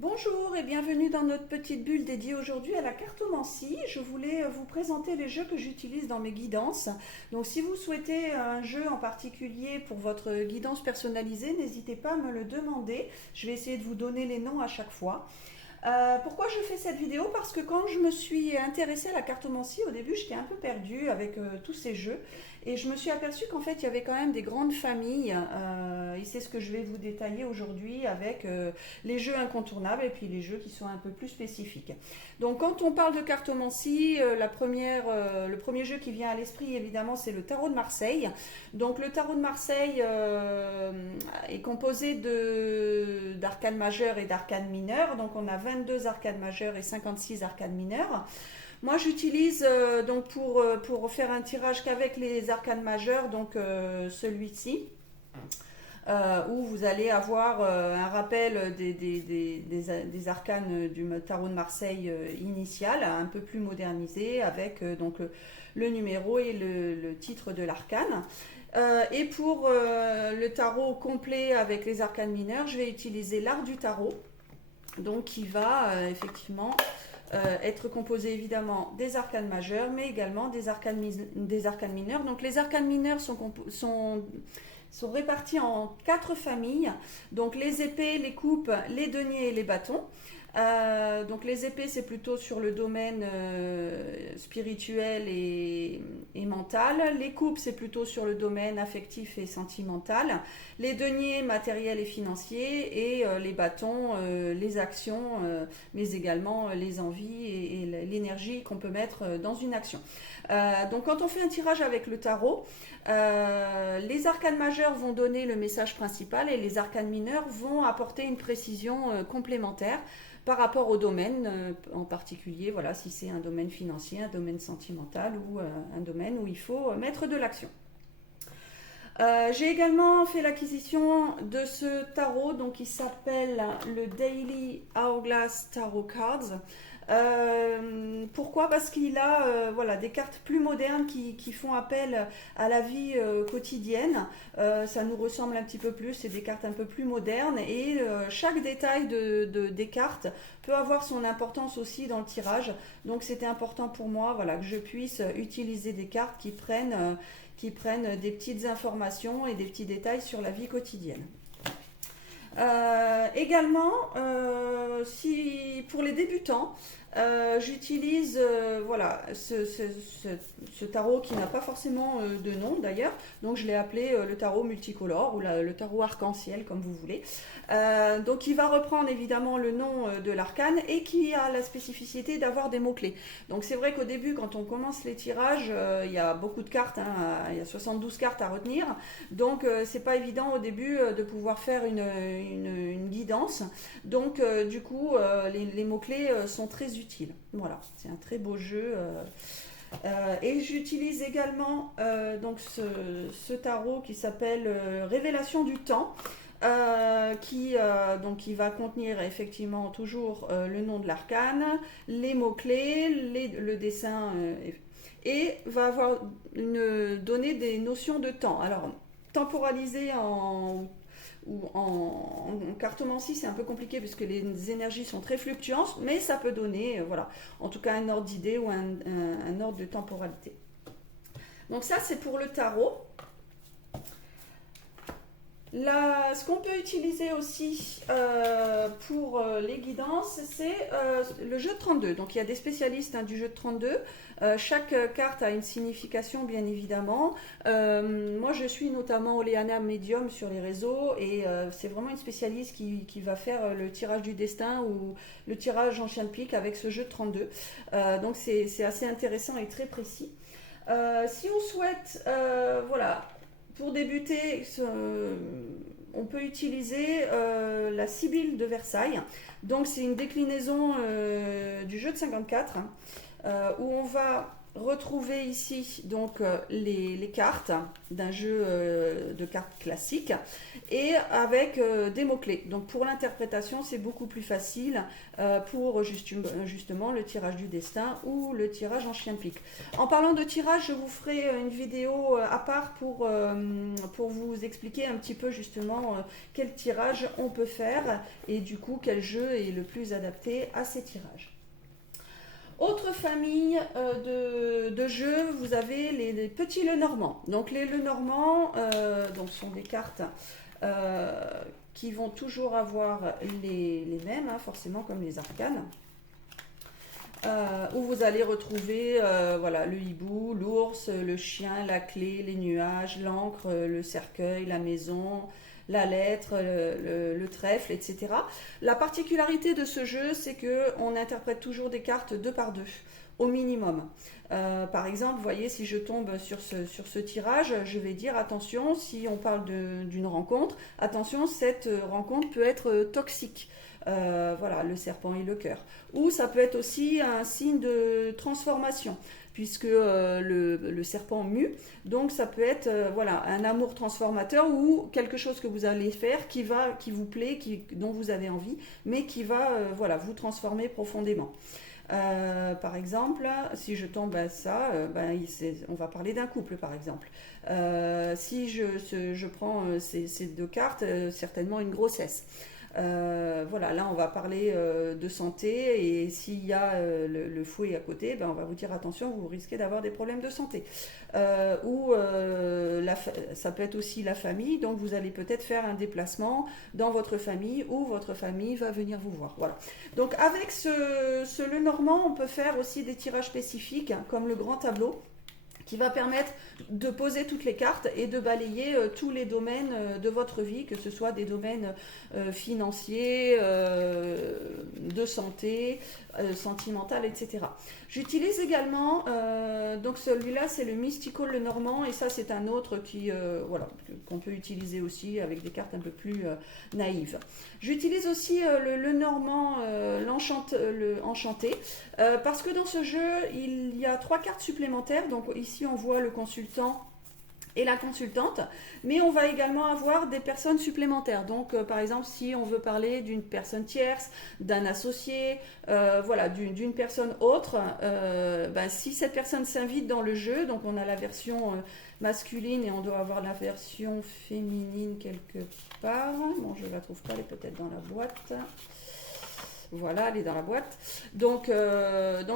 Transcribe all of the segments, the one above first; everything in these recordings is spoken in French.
Bonjour et bienvenue dans notre petite bulle dédiée aujourd'hui à la cartomancie. Je voulais vous présenter les jeux que j'utilise dans mes guidances. Donc si vous souhaitez un jeu en particulier pour votre guidance personnalisée, n'hésitez pas à me le demander. Je vais essayer de vous donner les noms à chaque fois. Pourquoi je fais cette vidéo? Parce que quand je me suis intéressée à la cartomancie, au début j'étais un peu perdue avec tous ces jeux et je me suis aperçue qu'en fait il y avait quand même des grandes familles et c'est ce que je vais vous détailler aujourd'hui avec les jeux incontournables et puis les jeux qui sont un peu plus spécifiques. Donc quand on parle de cartomancie, le premier jeu qui vient à l'esprit évidemment c'est le tarot de Marseille. Donc le tarot de Marseille est composé d'arcanes majeures et d'arcanes mineures. Donc on a 22 arcanes majeures et 56 arcanes mineures. Moi j'utilise donc pour faire un tirage qu'avec les arcanes majeures, donc celui-ci. Où vous allez avoir un rappel des arcanes du tarot de Marseille initial, un peu plus modernisé, avec donc le numéro et le titre de l'arcane. Et pour le tarot complet avec les arcanes mineures, je vais utiliser l'art du tarot, donc qui va effectivement être composé évidemment des arcanes majeures, mais également des arcanes mineures. Donc les arcanes mineures sont répartis en 4 familles. Donc les épées, les coupes, les deniers et les bâtons. Donc les épées c'est plutôt sur le domaine spirituel et mental. Les coupes c'est plutôt sur le domaine affectif et sentimental. Les deniers matériels et financiers et les bâtons, les actions, mais également les envies et l'énergie qu'on peut mettre dans une action. Donc quand on fait un tirage avec le tarot, les arcanes majeures vont donner le message principal et les arcanes mineures vont apporter une précision complémentaire par rapport au domaine en particulier, voilà, si c'est un domaine financier, un domaine sentimental ou un domaine où il faut mettre de l'action. J'ai également fait l'acquisition de ce tarot, donc il s'appelle le Daily Hourglass Tarot Cards. Pourquoi? Parce qu'il a voilà, des cartes plus modernes qui font appel à la vie quotidienne. Ça nous ressemble un petit peu plus, c'est des cartes un peu plus modernes et chaque détail des cartes peut avoir son importance aussi dans le tirage. Donc c'était important pour moi, voilà, que je puisse utiliser des cartes qui prennent des petites informations et des petits détails sur la vie quotidienne. Également, si pour les débutants, j'utilise voilà, ce tarot qui n'a pas forcément de nom d'ailleurs, donc je l'ai appelé le tarot multicolore ou le tarot arc-en-ciel comme vous voulez. Donc il va reprendre évidemment le nom de l'arcane et qui a la spécificité d'avoir des mots-clés. Donc c'est vrai qu'au début quand on commence les tirages, il y a beaucoup de cartes, hein, il y a 72 cartes à retenir, donc c'est pas évident au début de pouvoir faire une guidance. Donc du coup les mots-clés sont très utiles. Voilà, c'est un très beau jeu. Et j'utilise également donc ce tarot qui s'appelle Révélation du temps. Qui va contenir effectivement toujours le nom de l'arcane, les mots-clés, le dessin et va donner des notions de temps. Alors, temporalisé en cartomancie, c'est un peu compliqué puisque les énergies sont très fluctuantes, mais ça peut donner, voilà, en tout cas un ordre d'idée ou un ordre de temporalité. Donc ça, c'est pour le tarot. Ce qu'on peut utiliser aussi pour les guidances, c'est le jeu de 32. Donc il y a des spécialistes du jeu de 32. Chaque carte a une signification bien évidemment. Moi je suis notamment Oleana Medium sur les réseaux et c'est vraiment une spécialiste qui va faire le tirage du destin ou le tirage en chien de pique avec ce jeu de 32. Donc c'est assez intéressant et très précis. Si on souhaite, voilà, pour débuter, on peut utiliser la Sibylle de Versailles. Donc c'est une déclinaison du jeu de 54 où on va retrouver ici donc les cartes d'un jeu de cartes classique et avec des mots-clés. Donc pour l'interprétation, c'est beaucoup plus facile pour justement le tirage du destin ou le tirage en chien de pique. En parlant de tirage, je vous ferai une vidéo à part pour vous expliquer un petit peu justement quel tirage on peut faire et du coup quel jeu est le plus adapté à ces tirages. Autre famille de jeux, vous avez les petits Lenormand. Donc les Lenormand donc sont des cartes qui vont toujours avoir les mêmes, hein, forcément comme les arcanes. Où vous allez retrouver voilà, le hibou, l'ours, le chien, la clé, les nuages, l'encre, le cercueil, la maison, la lettre, le trèfle, etc. La particularité de ce jeu, c'est qu'on interprète toujours des cartes 2 par 2, au minimum. Par exemple, vous voyez, si je tombe sur ce tirage, je vais dire attention, si on parle d'une rencontre, attention, cette rencontre peut être toxique. Voilà, le serpent et le cœur. Ou ça peut être aussi un signe de transformation, puisque le serpent mue, donc ça peut être voilà, un amour transformateur ou quelque chose que vous allez faire qui vous plaît, dont vous avez envie, mais qui va voilà, vous transformer profondément. Par exemple, si je tombe à ça, on va parler d'un couple par exemple. Si je prends ces deux cartes, certainement une grossesse. Voilà, là on va parler de santé et s'il y a le fouet à côté, on va vous dire attention, vous risquez d'avoir des problèmes de santé. Ça peut être aussi la famille, donc vous allez peut-être faire un déplacement dans votre famille ou votre famille va venir vous voir. Voilà. Donc avec ce Lenormand, on peut faire aussi des tirages spécifiques, hein, comme le grand tableau, qui va permettre de poser toutes les cartes et de balayer tous les domaines de votre vie, que ce soit des domaines financiers, de santé, sentimental, etc. J'utilise également, donc celui-là c'est le Mystical Lenormand et ça c'est un autre voilà, qu'on peut utiliser aussi avec des cartes un peu plus naïves. J'utilise aussi le Lenormand l'Enchanté parce que dans ce jeu il y a 3 cartes supplémentaires, donc ici on voit le consultant et la consultante, mais on va également avoir des personnes supplémentaires. Donc, par exemple, si on veut parler d'une personne tierce, d'un associé, voilà, d'une personne autre, si cette personne s'invite dans le jeu, donc on a la version masculine et on doit avoir la version féminine quelque part. Bon, je ne la trouve pas, elle est peut-être dans la boîte. Voilà, elle est dans la boîte. Donc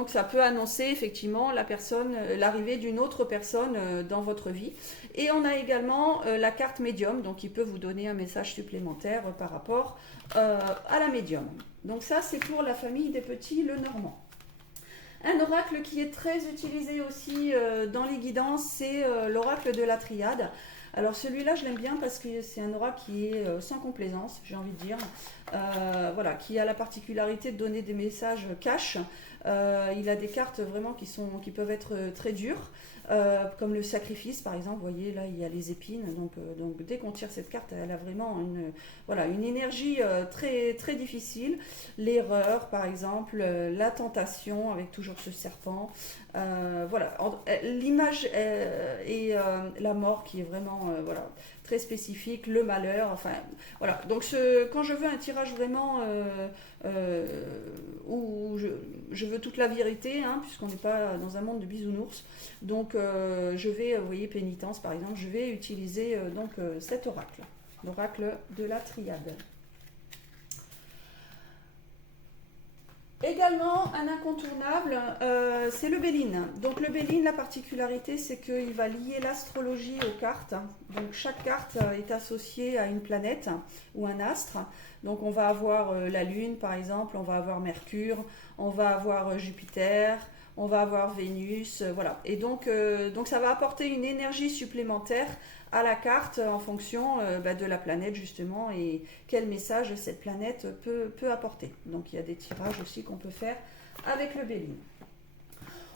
ça peut annoncer effectivement l'arrivée d'une autre personne dans votre vie. Et on a également la carte médium, donc qui peut vous donner un message supplémentaire par rapport à la médium. Donc ça, c'est pour la famille des petits Lenormand. Un oracle qui est très utilisé aussi dans les guidances, c'est l'oracle de la triade. Alors celui-là, je l'aime bien parce que c'est un oracle qui est sans complaisance, j'ai envie de dire. Voilà, qui a la particularité de donner des messages cash. Il a des cartes vraiment qui peuvent être très dures, comme le sacrifice par exemple. Vous voyez, là, il y a les épines. Donc dès qu'on tire cette carte, elle a vraiment une énergie très, très difficile. L'erreur, par exemple, la tentation avec toujours ce serpent. Voilà, l'image et la mort qui est vraiment voilà, très spécifique, le malheur, enfin voilà. Donc quand je veux un tirage vraiment où je veux toute la vérité, hein, puisqu'on n'est pas dans un monde de bisounours, donc je vais, vous voyez, pénitence par exemple, je vais utiliser cet oracle, l'oracle de la triade. Également, un incontournable, c'est le Béline. Donc le Béline, la particularité, c'est qu'il va lier l'astrologie aux cartes. Donc chaque carte est associée à une planète ou un astre. Donc on va avoir la Lune, par exemple, on va avoir Mercure, on va avoir Jupiter, on va avoir Vénus, voilà. Et donc ça va apporter une énergie supplémentaire à la carte en fonction de la planète justement et quel message cette planète peut apporter. Donc il y a des tirages aussi qu'on peut faire avec le Béline.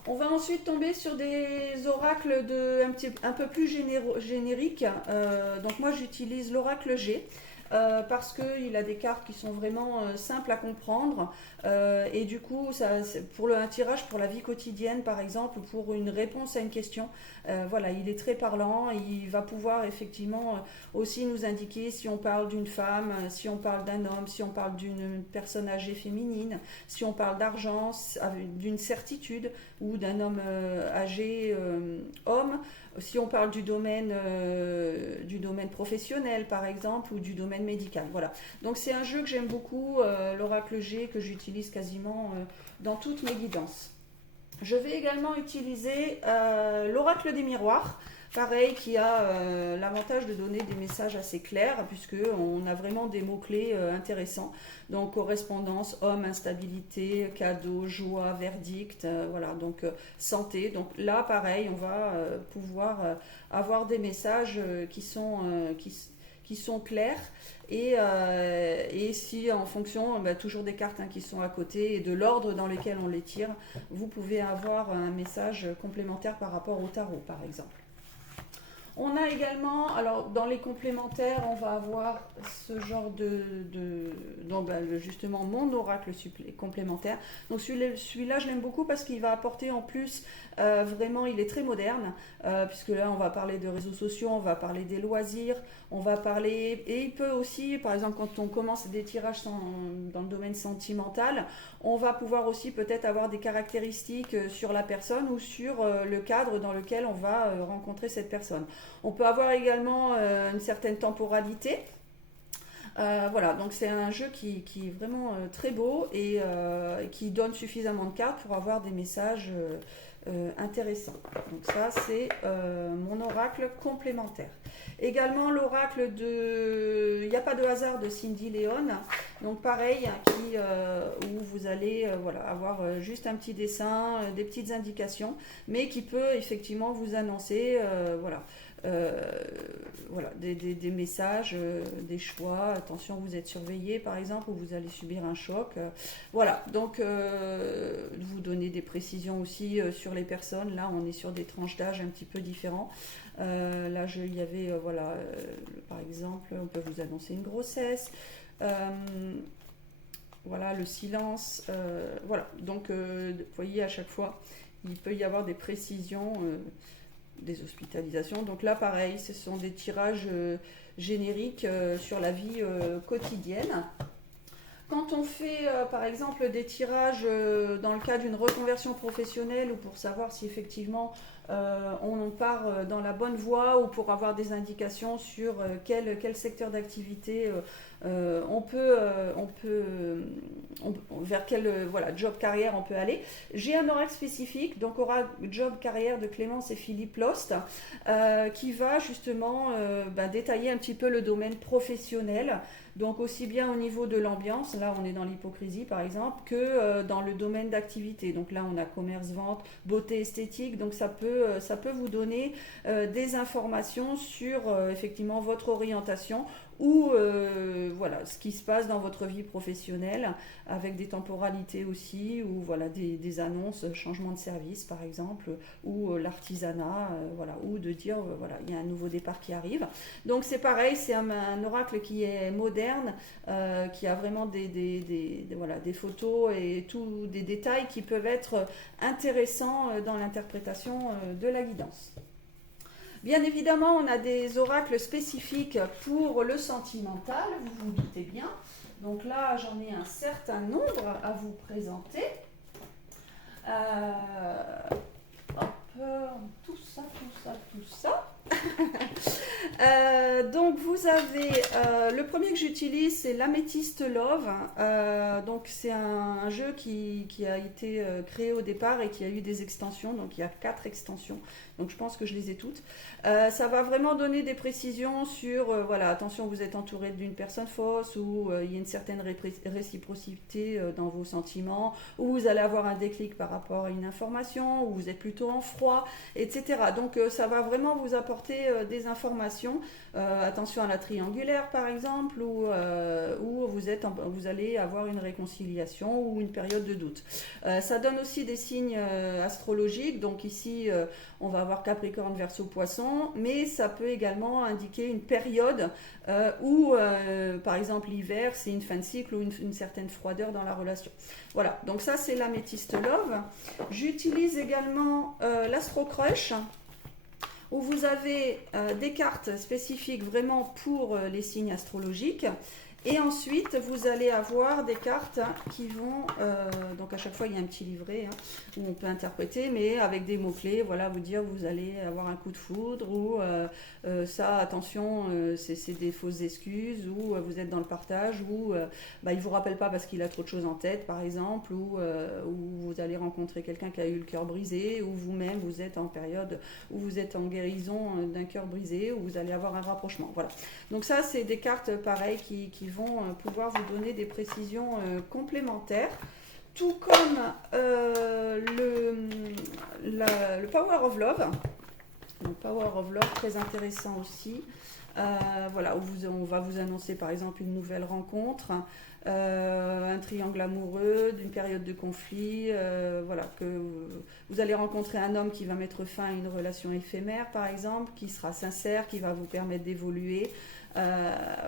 On va ensuite tomber sur des oracles un peu plus génériques. Donc moi j'utilise l'oracle G. parce qu'il a des cartes qui sont vraiment simples à comprendre. Et du coup, pour un tirage pour la vie quotidienne, par exemple, pour une réponse à une question, voilà, il est très parlant. Il va pouvoir effectivement aussi nous indiquer si on parle d'une femme, si on parle d'un homme, si on parle d'une personne âgée féminine, si on parle d'argent, d'une certitude, ou d'un homme âgé homme, si on parle du domaine professionnel par exemple, ou du domaine médical. Voilà. Donc c'est un jeu que j'aime beaucoup, l'oracle G, que j'utilise quasiment dans toutes mes guidances. Je vais également utiliser l'oracle des miroirs. Pareil, qui a l'avantage de donner des messages assez clairs, puisqu'on a vraiment des mots-clés intéressants. Donc, correspondance, homme, instabilité, cadeau, joie, verdict, voilà, donc santé. Donc là, pareil, on va pouvoir avoir des messages qui sont clairs. Et si en fonction toujours des cartes qui sont à côté et de l'ordre dans lequel on les tire, vous pouvez avoir un message complémentaire par rapport au tarot, par exemple. On a également, alors dans les complémentaires, on va avoir ce genre donc justement mon oracle complémentaire. Donc celui-là, je l'aime beaucoup parce qu'il va apporter en plus, vraiment, il est très moderne, puisque là, on va parler de réseaux sociaux, on va parler des loisirs, on va parler, et il peut aussi, par exemple, quand on commence des tirages dans le domaine sentimental, on va pouvoir aussi peut-être avoir des caractéristiques sur la personne ou sur le cadre dans lequel on va rencontrer cette personne. On peut avoir également une certaine temporalité. Voilà, donc c'est un jeu qui est vraiment très beau et qui donne suffisamment de cartes pour avoir des messages intéressants. Donc ça, c'est mon oracle complémentaire. Également l'oracle de Il n'y a pas de hasard de Cindy Léon. Donc pareil, où vous allez voilà, avoir juste un petit dessin, des petites indications, mais qui peut effectivement vous annoncer voilà, voilà, des messages, des choix. Attention, vous êtes surveillé par exemple, ou vous allez subir un choc. Voilà, donc vous donner des précisions aussi sur les personnes. Là, on est sur des tranches d'âge un petit peu différents. Là, il y avait, voilà, par exemple, on peut vous annoncer une grossesse. Voilà, le silence. Voilà, donc vous voyez, à chaque fois, il peut y avoir des précisions. Des hospitalisations. Donc là, pareil, ce sont des tirages génériques sur la vie quotidienne. Quand on fait, par exemple, des tirages dans le cas d'une reconversion professionnelle ou pour savoir si effectivement on part dans la bonne voie ou pour avoir des indications sur quel secteur d'activité vers quel voilà, job carrière on peut aller. J'ai un oracle spécifique, donc oracle job carrière de Clémence et Philippe Lost, qui va justement détailler un petit peu le domaine professionnel. Donc aussi bien au niveau de l'ambiance, là on est dans l'hypocrisie par exemple, que dans le domaine d'activité. Donc là on a commerce, vente, beauté, esthétique. Donc ça peut vous donner des informations sur effectivement votre orientation ou voilà, ce qui se passe dans votre vie professionnelle, avec des temporalités aussi, ou voilà, des annonces, changement de service par exemple, ou l'artisanat, voilà, ou de dire voilà, il y a un nouveau départ qui arrive. Donc c'est pareil, c'est un oracle qui est moderne, qui a vraiment voilà, des photos et tous des détails qui peuvent être intéressants dans l'interprétation de la guidance. Bien évidemment, on a des oracles spécifiques pour le sentimental, vous vous doutez bien. Donc là, j'en ai un certain nombre à vous présenter. Tout ça. Donc vous avez le premier que j'utilise, c'est l'Améthyste Love. Donc c'est un jeu qui a été créé au départ et qui a eu des extensions. Donc il y a 4 extensions. Donc je pense que je les ai toutes. Ça va vraiment donner des précisions sur, voilà, attention, vous êtes entouré d'une personne fausse, ou il y a une certaine réciprocité dans vos sentiments, ou vous allez avoir un déclic par rapport à une information, ou vous êtes plutôt en froid, etc. Donc ça va vraiment vous apporter apporter des informations. Attention à la triangulaire par exemple, où vous allez avoir une réconciliation ou une période de doute. Ça donne aussi des signes astrologiques, donc ici on va avoir Capricorne, Verseau, Poisson, mais ça peut également indiquer une période où par exemple l'hiver c'est une fin de cycle ou une certaine froideur dans la relation. Voilà, donc ça c'est l'améthyste love. J'utilise également l'Astro Crush, où vous avez des cartes spécifiques vraiment pour les signes astrologiques. Et ensuite, vous allez avoir des cartes qui vont, donc à chaque fois il y a un petit livret où on peut interpréter, mais avec des mots-clés, voilà, vous dire vous allez avoir un coup de foudre, ou ça, attention, c'est des fausses excuses, ou vous êtes dans le partage, ou il ne vous rappelle pas parce qu'il a trop de choses en tête, par exemple, ou vous allez rencontrer quelqu'un qui a eu le cœur brisé, ou vous-même vous êtes en période où vous êtes en guérison d'un cœur brisé, où vous allez avoir un rapprochement. Voilà. Donc ça, c'est des cartes pareilles qui vont pouvoir vous donner des précisions complémentaires, tout comme le Power of Love. Le Power of Love, très intéressant aussi. Voilà, où on va vous annoncer par exemple une nouvelle rencontre, un triangle amoureux, d'une période de conflit, voilà, que vous allez rencontrer un homme qui va mettre fin à une relation éphémère par exemple, qui sera sincère, qui va vous permettre d'évoluer.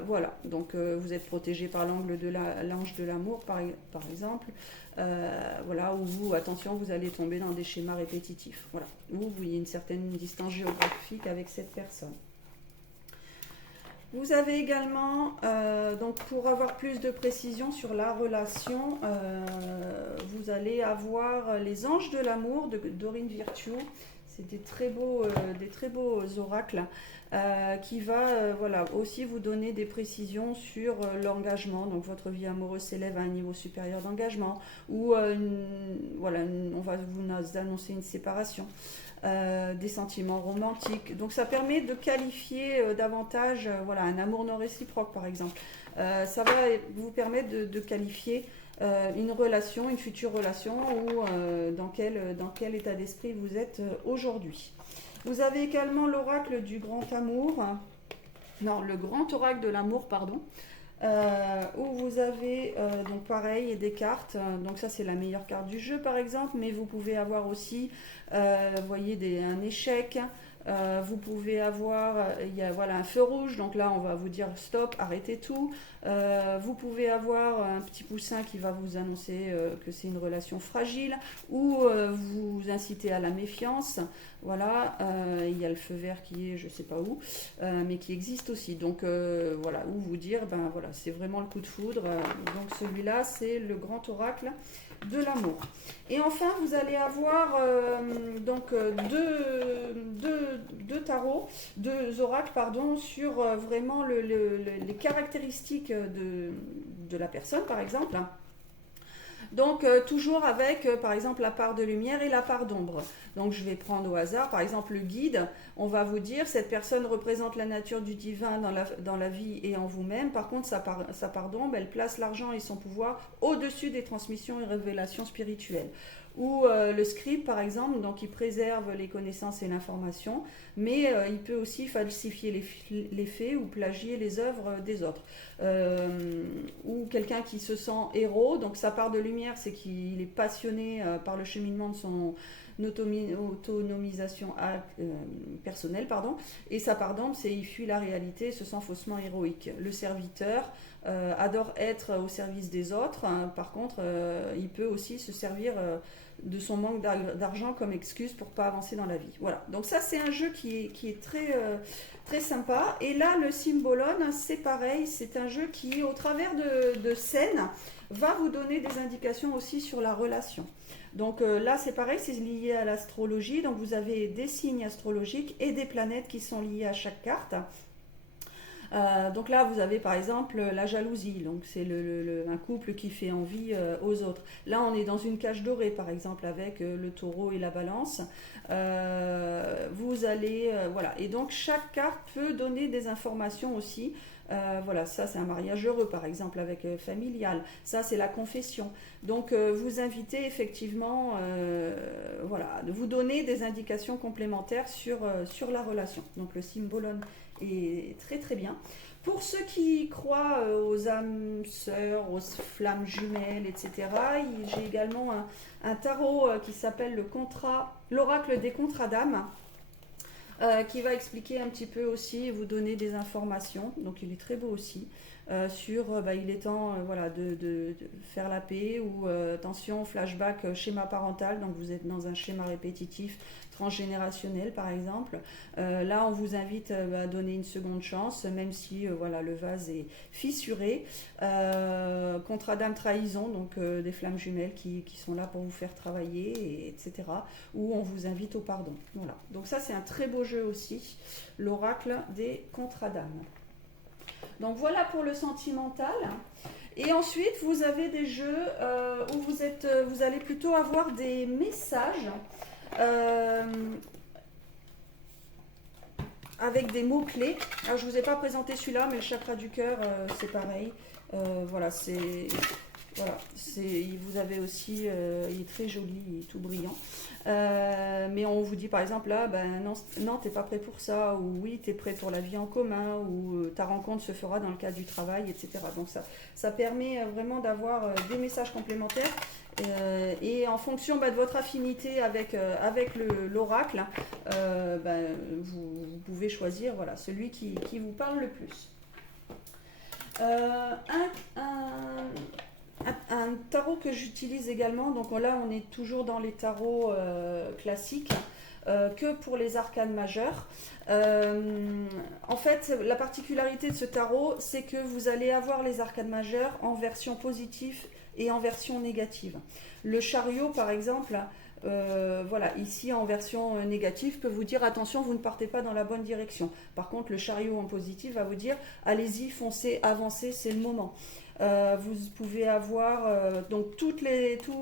Voilà, donc vous êtes protégé par l'angle de l'ange de l'amour par exemple, voilà, où vous, attention, vous allez tomber dans des schémas répétitifs, voilà, où vous voyez une certaine distance géographique avec cette personne. Vous avez également, donc pour avoir plus de précision sur la relation, vous allez avoir les anges de l'amour de Dorine Virtue. C'est des très beaux oracles qui va voilà, aussi vous donner des précisions sur l'engagement. Donc votre vie amoureuse s'élève à un niveau supérieur d'engagement, ou voilà, on va vous annoncer une séparation. Des sentiments romantiques. Donc ça permet de qualifier davantage voilà, un amour non réciproque par exemple. Ça va vous permettre de qualifier une relation, une future relation, ou dans quel état d'esprit vous êtes aujourd'hui. Vous avez également l'oracle du grand amour, non, le grand oracle de l'amour, pardon. Où vous avez donc pareil des cartes, donc ça c'est la meilleure carte du jeu par exemple, mais vous pouvez avoir aussi vous voyez un échec, vous pouvez avoir il y a voilà un feu rouge, donc là on va vous dire stop, arrêtez tout. Vous pouvez avoir un petit poussin qui va vous annoncer que c'est une relation fragile, ou vous inciter à la méfiance. Voilà, il y a le feu vert qui est je sais pas où, mais qui existe aussi. Donc voilà, ou vous dire ben voilà, c'est vraiment le coup de foudre. Donc celui-là c'est le grand oracle de l'amour. Et enfin vous allez avoir donc deux tarots, deux oracles pardon, sur vraiment les caractéristiques de la personne par exemple. Donc toujours avec par exemple la part de lumière et la part d'ombre. Donc je vais prendre au hasard par exemple le guide, on va vous dire cette personne représente la nature du divin dans la vie et en vous-même. Par contre sa part d'ombre, elle place l'argent et son pouvoir au-dessus des transmissions et révélations spirituelles. Ou le scribe par exemple, donc il préserve les connaissances et l'information, mais il peut aussi falsifier les faits ou plagier les œuvres des autres. Ou quelqu'un qui se sent héros, donc sa part de lumière c'est qu'il est passionné par le cheminement de son autonomisation personnelle, pardon, et sa part d'ombre c'est il fuit la réalité et se sent faussement héroïque. Le serviteur adore être au service des autres, par contre il peut aussi se servir de son manque d'argent comme excuse pour pas avancer dans la vie. Voilà, donc ça c'est un jeu qui est très, très sympa. Et là le Symbolone c'est pareil, c'est un jeu qui au travers de scènes va vous donner des indications aussi sur la relation. Donc là c'est pareil, c'est lié à l'astrologie, donc vous avez des signes astrologiques et des planètes qui sont liées à chaque carte. Donc là vous avez par exemple la jalousie, donc c'est un couple qui fait envie aux autres. Là on est dans une cage dorée par exemple avec le taureau et la balance. Vous allez voilà, et donc chaque carte peut donner des informations aussi Voilà, ça c'est un mariage heureux par exemple avec familial. Ça c'est la confession. Donc vous invitez effectivement, voilà, de vous donner des indications complémentaires sur la relation. Donc le cymbolone est très très bien. Pour ceux qui croient aux âmes sœurs, aux flammes jumelles, etc., j'ai également un tarot qui s'appelle l'oracle des contrats d'âme, qui va expliquer un petit peu aussi et vous donner des informations. Donc il est très beau aussi. Sur il est temps voilà, de faire la paix ou attention, flashback, schéma parental, donc vous êtes dans un schéma répétitif transgénérationnel par exemple. Là on vous invite à donner une seconde chance, même si voilà, le vase est fissuré. Contrat d'âme trahison, donc des flammes jumelles qui sont là pour vous faire travailler, etc. Ou on vous invite au pardon. Voilà. Donc ça c'est un très beau jeu aussi, l'oracle des contrats d'âme. Donc voilà pour le sentimental. Et ensuite, vous avez des jeux où vous allez plutôt avoir des messages avec des mots-clés. Alors, je ne vous ai pas présenté celui-là, mais le chakra du cœur, c'est pareil. Voilà, vous avez aussi, il est très joli, il est tout brillant. Mais on vous dit par exemple là, non, t'es pas prêt pour ça, ou oui, t'es prêt pour la vie en commun, ou ta rencontre se fera dans le cadre du travail, etc. Donc ça permet vraiment d'avoir des messages complémentaires. Et en fonction de votre affinité avec l'oracle, vous pouvez choisir voilà, celui qui vous parle le plus. Un tarot que j'utilise également, donc là on est toujours dans les tarots classiques, que pour les arcanes majeures. En fait, la particularité de ce tarot, c'est que vous allez avoir les arcanes majeures en version positive et en version négative. Le chariot, par exemple, voilà, ici en version négative, peut vous dire attention, vous ne partez pas dans la bonne direction. Par contre, le chariot en positif va vous dire allez-y, foncez, avancez, c'est le moment. Vous pouvez avoir donc tous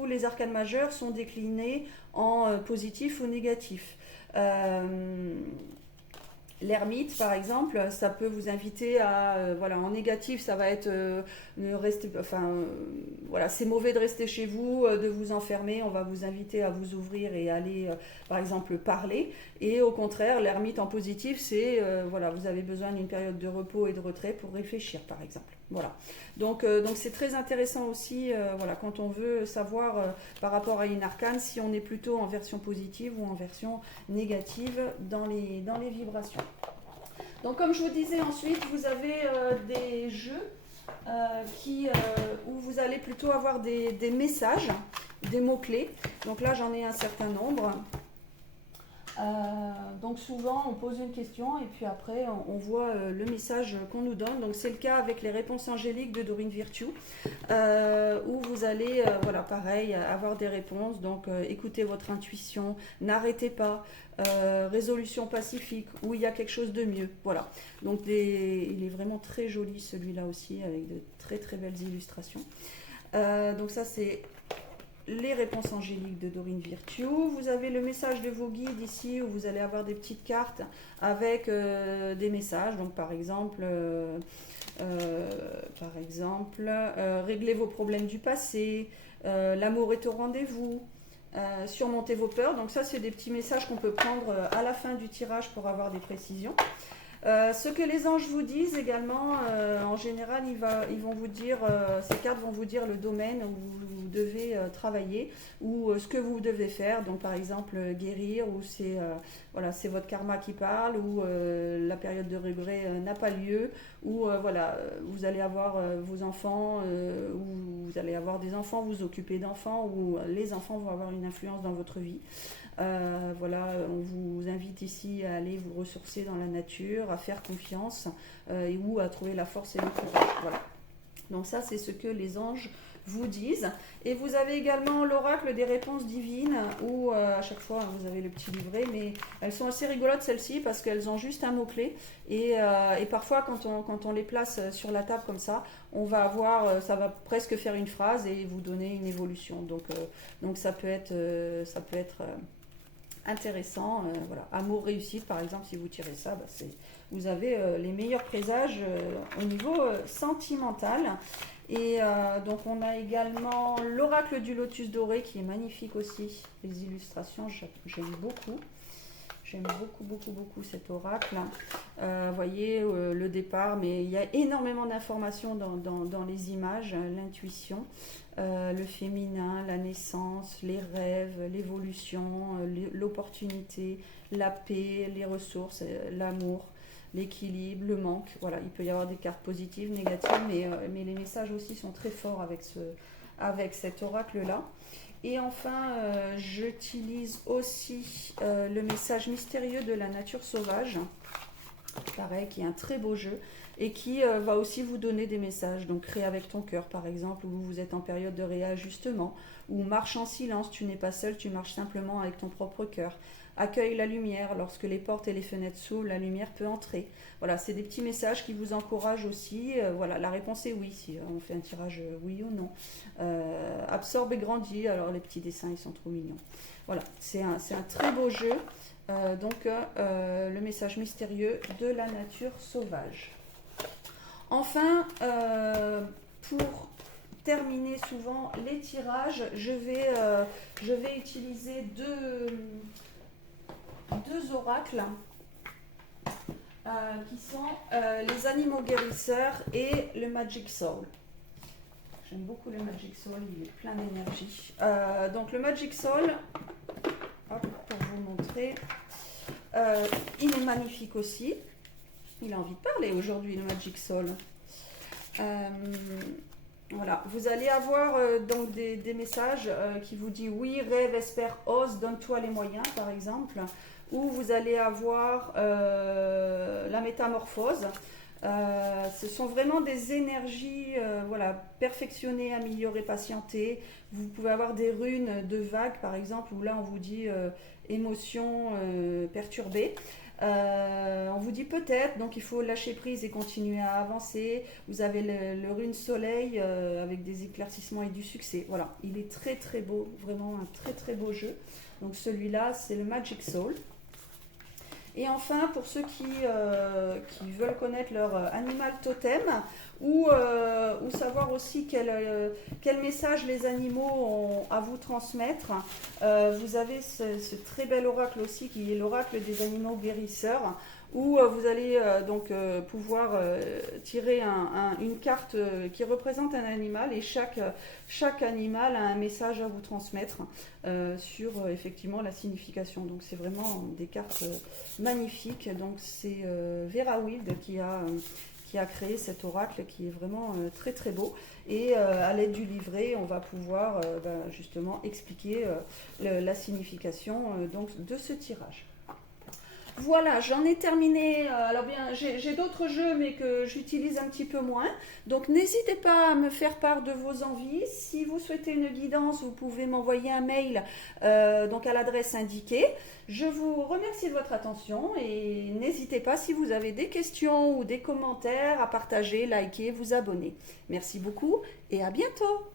les arcanes majeures sont déclinés en positif ou négatif. L'ermite, par exemple, ça peut vous inviter à, voilà, en négatif, ça va être voilà, c'est mauvais de rester chez vous, de vous enfermer. On va vous inviter à vous ouvrir et aller, par exemple, parler. Et au contraire, l'ermite en positif, c'est, voilà, vous avez besoin d'une période de repos et de retrait pour réfléchir, par exemple. Voilà. Donc c'est très intéressant aussi, voilà, quand on veut savoir par rapport à une arcane si on est plutôt en version positive ou en version négative dans les vibrations. Donc comme je vous disais, ensuite vous avez des jeux où vous allez plutôt avoir des messages, des mots-clés. Donc là j'en ai un certain nombre. Donc souvent on pose une question et puis après on voit le message qu'on nous donne. Donc c'est le cas avec les réponses angéliques de Doreen Virtue, où vous allez voilà, pareil, avoir des réponses. Donc écoutez votre intuition, n'arrêtez pas, résolution pacifique, où il y a quelque chose de mieux. Voilà. Donc il est vraiment très joli celui-là aussi, avec de très très belles illustrations. Donc ça c'est les réponses angéliques de Doreen Virtue. Vous avez le message de vos guides ici, où vous allez avoir des petites cartes avec des messages. Donc par exemple, réglez vos problèmes du passé, l'amour est au rendez-vous, surmontez vos peurs. Donc ça c'est des petits messages qu'on peut prendre à la fin du tirage pour avoir des précisions. Ce que les anges vous disent également, en général, ils vont vous dire, ces cartes vont vous dire le domaine où vous devez travailler ou ce que vous devez faire. Donc, par exemple, guérir, ou voilà, c'est votre karma qui parle, ou la période de regret n'a pas lieu, ou voilà, vous allez avoir vos enfants, ou vous allez avoir des enfants, vous occuper d'enfants, ou les enfants vont avoir une influence dans votre vie. Voilà, on vous invite ici à aller vous ressourcer dans la nature, à faire confiance ou à trouver la force et le courage. Voilà. Donc ça, c'est ce que les anges vous disent. Et vous avez également l'oracle des réponses divines, où à chaque fois vous avez le petit livret, mais elles sont assez rigolotes celles-ci parce qu'elles ont juste un mot-clé. Et parfois quand on les place sur la table comme ça, on va avoir, ça va presque faire une phrase et vous donner une évolution. Donc ça peut être intéressant. Voilà. Amour, réussite, par exemple, si vous tirez ça, bah, vous avez les meilleurs présages au niveau sentimental. Et donc on a également l'oracle du lotus doré qui est magnifique aussi. Les illustrations, j'aime beaucoup. J'aime beaucoup, beaucoup, beaucoup cet oracle. Voyez le départ, mais il y a énormément d'informations dans les images, l'intuition, le féminin, la naissance, les rêves, l'évolution, l'opportunité, la paix, les ressources, l'amour, l'équilibre, le manque. Voilà, il peut y avoir des cartes positives, négatives, mais les messages aussi sont très forts avec cet oracle-là. Et enfin, j'utilise aussi le message mystérieux de la nature sauvage, pareil, qui est un très beau jeu et qui va aussi vous donner des messages. Donc, crée avec ton cœur, par exemple, où vous êtes en période de réajustement, ou marche en silence, tu n'es pas seul, tu marches simplement avec ton propre cœur. Accueille la lumière, lorsque les portes et les fenêtres s'ouvrent, la lumière peut entrer. Voilà, c'est des petits messages qui vous encouragent aussi. Voilà, la réponse est oui, si on fait un tirage oui ou non. Absorbe et grandis, alors les petits dessins, ils sont trop mignons. Voilà, c'est un très beau jeu. Le message mystérieux de la nature sauvage. Enfin, pour terminer souvent les tirages, je vais utiliser deux oracles qui sont les animaux guérisseurs et le Magic Soul. J'aime beaucoup le Magic Soul, il est plein d'énergie. Donc le Magic Soul, hop, pour vous montrer, il est magnifique aussi. Il a envie de parler aujourd'hui, le Magic Soul. Voilà, vous allez avoir donc des messages qui vous disent oui, rêve, espère, ose, donne-toi les moyens, par exemple. Ou vous allez avoir la métamorphose. Ce sont vraiment des énergies, voilà, perfectionner, améliorer, patienter. Vous pouvez avoir des runes de vagues, par exemple, où là on vous dit émotion perturbée. On vous dit peut-être, donc il faut lâcher prise et continuer à avancer. Vous avez le rune soleil avec des éclaircissements et du succès. Voilà, il est très très beau, vraiment un très très beau jeu. Donc celui-là, c'est le Magic Soul. Et enfin, pour ceux qui veulent connaître leur animal totem ou savoir aussi quel message les animaux ont à vous transmettre, vous avez ce très bel oracle aussi qui est l'oracle des animaux guérisseurs, où vous allez pouvoir tirer une carte qui représente un animal et chaque animal a un message à vous transmettre sur effectivement la signification. Donc c'est vraiment des cartes magnifiques. Donc c'est Vera Wild qui a créé cet oracle qui est vraiment très très beau. Et à l'aide du livret, on va pouvoir justement expliquer la signification de ce tirage. Voilà, j'en ai terminé. Alors bien, j'ai d'autres jeux, mais que j'utilise un petit peu moins. Donc n'hésitez pas à me faire part de vos envies. Si vous souhaitez une guidance, vous pouvez m'envoyer un mail donc à l'adresse indiquée. Je vous remercie de votre attention et n'hésitez pas si vous avez des questions ou des commentaires à partager, liker, vous abonner. Merci beaucoup et à bientôt.